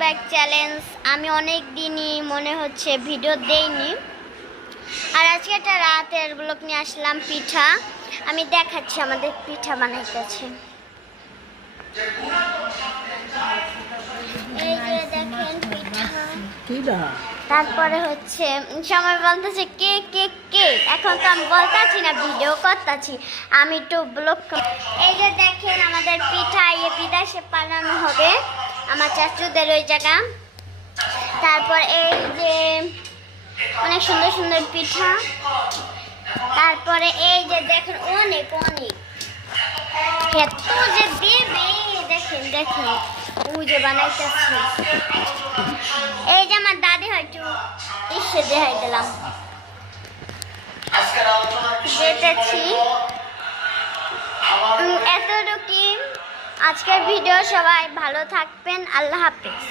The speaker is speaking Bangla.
Back challenge. আমি অনেক দিনই মনে হচ্ছে ভিডিও দেইনি, আর আজকে একটা রাতের ব্লগ নিয়ে আসলাম। পিঠা আমি দেখাচ্ছি, আমাদের পিঠা বানাইতেছে। এই যে দেখেন পিঠা। তারপরে হচ্ছে সবাই বলতেছে কে কে কে, এখন তো আমি বলতেছি না, ভিডিও করতেছি, আমি একটু ব্লগ। এই যে দেখেন আমাদের পিঠা বিদেশে পাঠানো হবে আমার চাচুদের ওই জায়গা। তারপর এই যে অনেক সুন্দর সুন্দর পিঠা। তারপরে এই যে দেখেন অনেক অনেক এত যে দেবে, দেখেন দেখেন ওই যে বানাইতেছি। এই যে আমার দাদি হয়তো এসে দেখাই দিলাম যেতেছি। এতটুকু আজকের ভিডিও। সবাই ভালো থাকবেন, আল্লাহ হাফেজ।